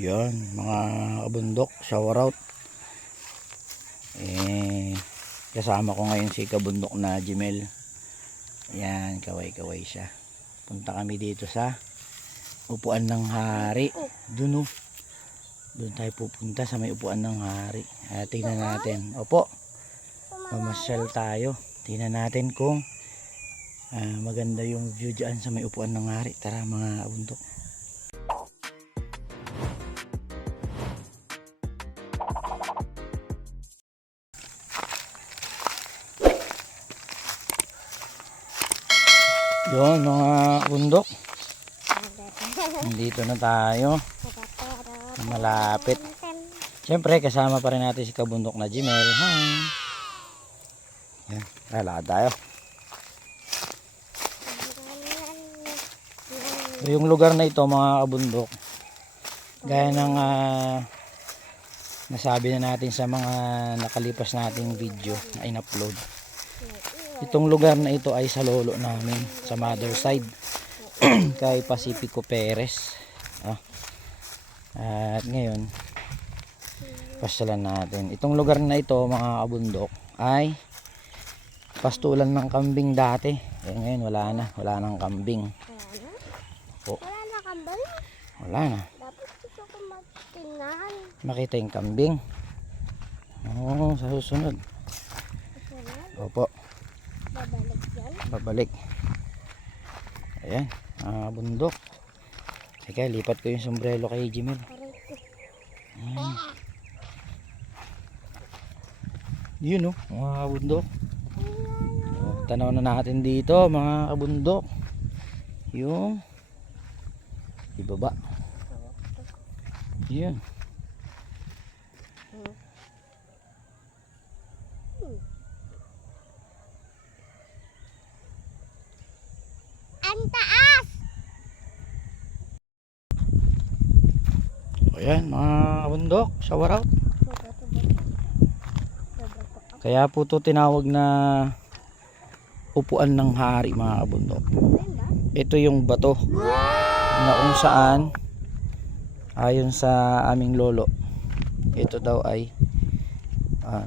Yan, mga kabundok, shower out. Kasama ko ngayon si kabundok na Jimel. Yan, kaway-kaway siya. Punta kami dito sa upuan ng hari. Doon doon tayo pupunta sa may upuan ng hari. Tingnan natin. Opo, mamasyal tayo. Tingnan natin kung maganda yung view dyan sa may upuan ng hari. Tara mga kabundok. Yun mga bundok, nandito na tayo, malapit. Siyempre kasama pa rin natin si kabundok na Jimel. Yan, lalakad tayo. Yung lugar na ito mga kabundok, gaya ng nasabi na natin sa mga nakalipas nating video na in-upload, itong lugar na ito ay sa lolo namin, sa mother side, kay Pacifico Perez. At ngayon pasyalan natin itong lugar na ito mga kabundok. Ay pastulan ng kambing dati, ngayon wala nang kambing. Wala na kambing? Wala na. Dapat gusto ko magtingnan. Makita yung kambing. Sa susunod. Opo, Babalik yan. babalik. Ayan, bundok. Teka, lipat ko yung sombrero kay Jimel. Yun mga bundok. Tanaw na natin dito mga kabundok. Yung ibaba. Yun. Ang taas! Ayan mga kabundok, shower out. Kaya po ito tinawag na upuan ng hari mga kabundok. Ito yung bato na kung saan ayon sa aming lolo, ito daw ay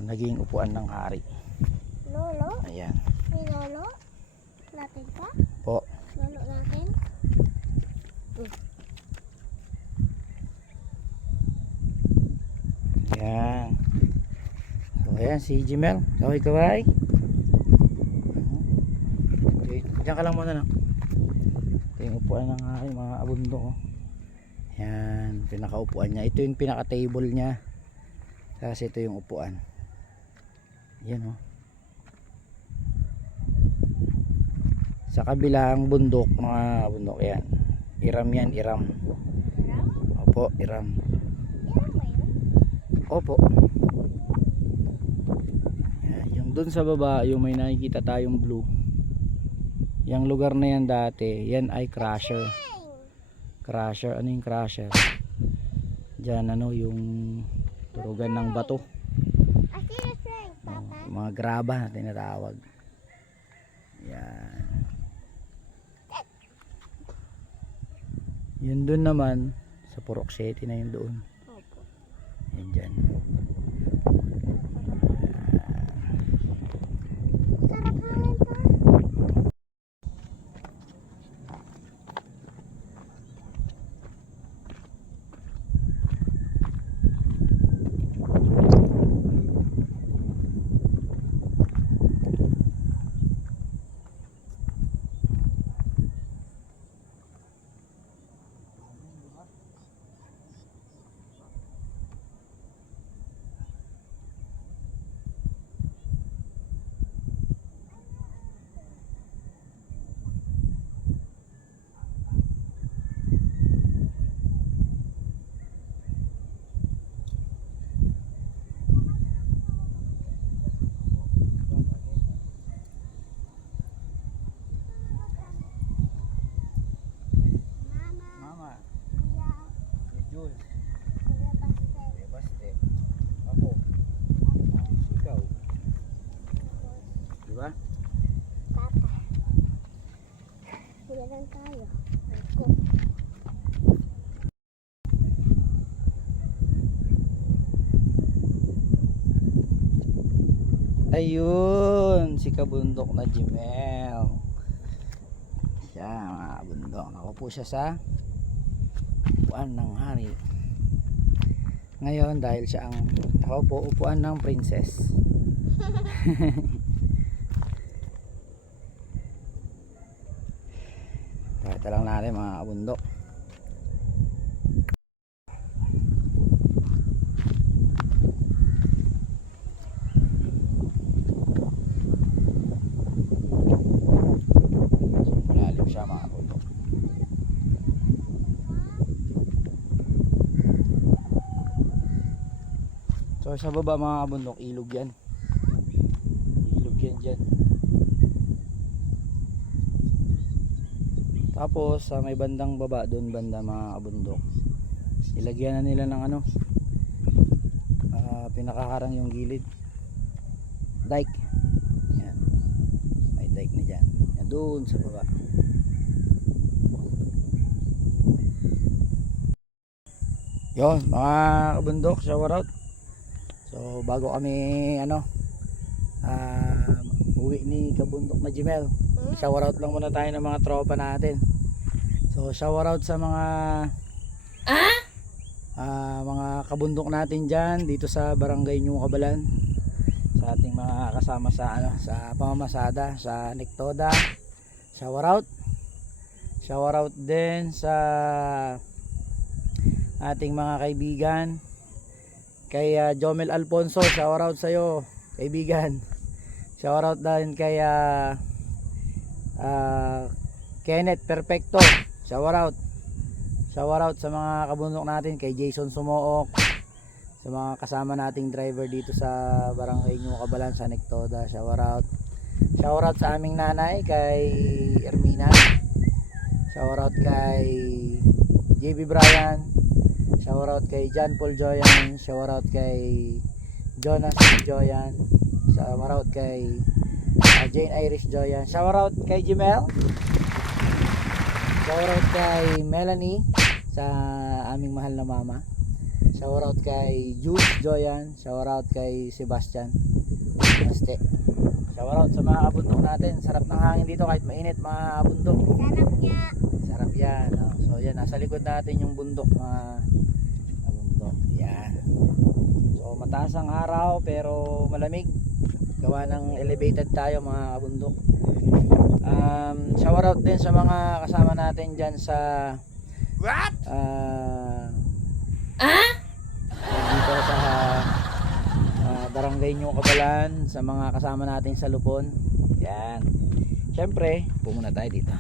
naging upuan ng hari. Lolo? Ayan May lolo? Natin ka? po. Lolo natin? Ayan. So ayan si Jimel, kaway. Okay, diyan ka lang muna na. Ito yung upuan ng hari mga kabundok. Yan, pinakaupuan niya. Ito yung pinaka table niya. Kasi ito yung upuan. Yan sa kabilang bundok mga bundok yan. Iram yan, iram. Iram? Opo, iram. Iram ba yun? Opo. Yan, yung dun sa baba, yung may nakikita tayong blue. Yung lugar na yan dati, yan ay crusher. Crusher, ano yung crusher? Diyan yung turugan ng bato. Mga graba na tinatawag. Yan. Yun dun naman sa Purok City na yun doon. Yan dyan. Ayun, si kabundok na Jimel. Siya mga kabundok. Nakaupo siya sa upuan ng hari. Ngayon dahil siya ang nakaupo upuan ng princess. Pakita lang natin mga kabundok. Malalim siya mga kabundok. So sa baba mga kabundok, ilog yan. Ilog yan dyan. Tapos sa may bandang baba, doon banda mga kabundok, ilagyan na nila ng ano, pinakakarang yung gilid, dike. Yan, may dike na dyan. Yan doon sa baba. Yon mga kabundok, shower out. So bago kami ano, uwi ni kabundok na Jimel, shower out lang muna tayo ng mga tropa natin. So shower out sa mga mga kabundok natin diyan dito sa Barangay New Cabalan, sa ating mga kasama sa ano, sa pamamasada sa Nectoda. Shower out. Shower out din sa ating mga kaibigan. Kay Jomel Alfonso, shower out sa iyo, kaibigan. Shower out din kay Kenneth Perfecto. Shower out. Shower out sa mga kabundok natin, kay Jason Sumook, sa mga kasama nating driver dito sa Barangay New Cabalan sa Nectoda. Shower out. Shower out sa aming nanay, kay Ermina. Shower out kay JB Bryan. Shower out kay John Paul Joyan. Shower out kay Jonas Joyan. Shower out kay Jane Irish Joyan. Shower out kay Jimel. Shower out kay Melanie, sa aming mahal na mama. Shower out kay Jules Joyan. Shower out kay Sebastian Aste. Shower out sa mga kabundok natin. Sarap ng hangin dito kahit mainit mga kabundok. Sarap niya. Sarap yan. Oh. So yan, nasa likod natin yung bundok mga kabundok. Yan. So mataas ang araw pero malamig. Gawa ng elevated tayo mga kabundok. Shower out din sa mga kasama natin dyan sa dito sa Barangay New Cabalan, sa mga kasama natin sa Lupon. Yan. Siyempre, pumunta tayo dito.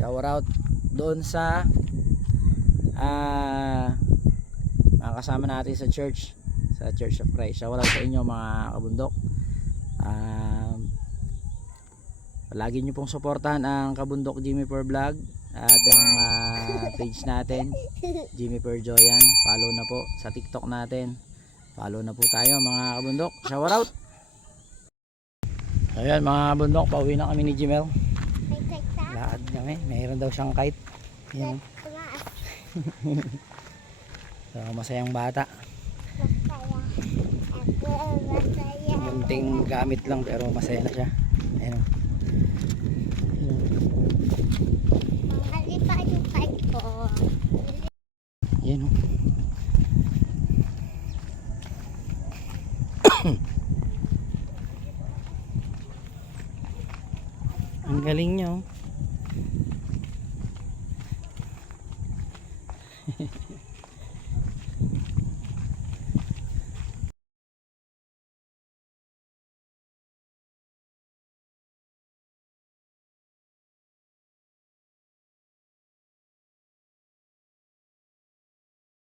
Shower out doon sa mga kasama natin sa church, sa Church of Christ. Shower out sa inyo mga kabundok. Palagi nyo pong suportahan ang Kabundok Jimmy Per Vlog at ang page natin, Jimmy Per Joyan. Follow na po sa TikTok natin. Follow na po tayo mga kabundok. Shower out. Ayan mga kabundok, pauwi na kami ni Jimel. May kite. Laad kami, mayroon daw siyang kite. Ayan. So, masayang bata. Masaya. Munting gamit lang pero masaya na siya. Ayan. Mahali pa yung kite ko. Ayan. Ang galing niya oh.